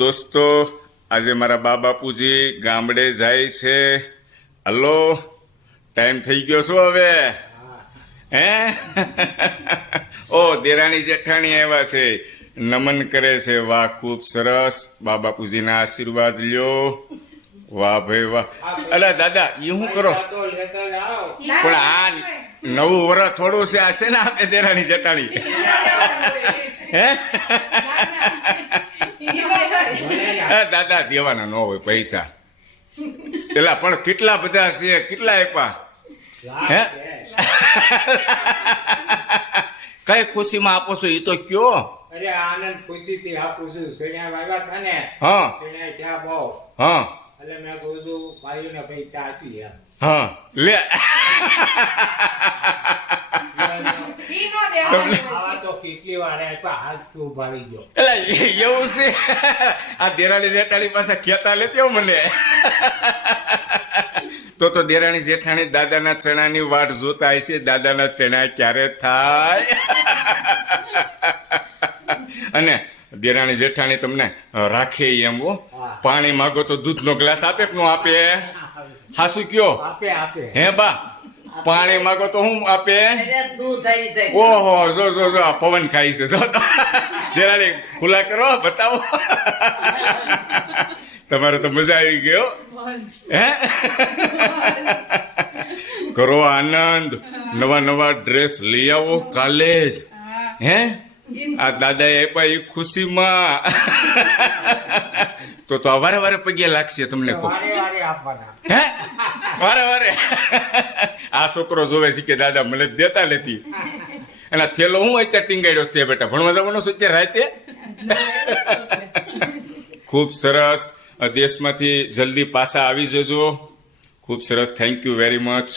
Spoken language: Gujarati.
દોસ્તો આજે મારા બા બાપુજી ગામડે જાય છે. હલો, ટાઈમ થઈ ગયો શું હવે? હે ઓ દેરાણી જેઠાણી આવ્યા છે, નમન કરે છે. વાહ, ખૂબ સરસ. બા બાપુજીના આશીર્વાદ લ્યો. વાહ ભાઈ વાહ. અલા દાદા, એ શું કરો? પણ આ નવું વરસ થોડું છે, આ છે ને આપણે દેરાણી જેઠાણી. હે દાદા દેવાના ન હોય પૈસા. પેલા પણ કેટલા બધા છે, કેટલા આપ્યા? હે કઈ ખુશીમાં આપો છો એ તો કયો? અરે આનંદ ખુશી થી આપું છું. સણ્યા વાવ્યા હતા ને, હા સણ્યા ચા બહુ, હા એટલે મેં કીધું ભાઈઓ ને ભાઈ ચા પી એમ. હા લે. આવા તો કેટલી વાર આપ્યા, હાથ તું ભાવી ગયો. એટલે એવું છે? આ દેરાણી જેઠાણી પાસે ખેતા લેતી આવો મને. તો દેરાણી જેઠાણી દાદાના ચણાની વાટ જોતા હશે. દાદાના ચણા ક્યારે થાય? અને દેરાણી જેઠાણી તમને રાખે એમ હો. પાણી માગો તો દૂધનો ગ્લાસ આપે કે ન આપે? હાસુ કયો? આપે આપે. હે બા, પાણી માગો તો હું આપે? દૂધ આવી જાય. ઓહો, જો જો જો આ પવન ખાઈ છે. જો તો દેરાણી ખુલ્લા કરો, બતાવો. તમારે તો મજા આવી ગયો. હે કરો આનંદ. નવા નવા ડ્રેસ લઈ આવો કાલે જ. હે આ દાદાએ આપ્યા એ ખુશીમાં. તો વારે વારે પગે લાગશે તમને. વારે વારે આપવાના. હે વારે વારે. આ છોકરો જોવે છે કે દાદા મને જ દેતા નથી. અને થેલો હું અત્યારે ટીંગાડ્યો છે બેટા, ભણવા જવાનો છું અત્યારે રાતે. ખૂબ સરસ. દેશમાંથી જલ્દી પાછા આવી જજો. ખૂબ સરસ. Thank you very much.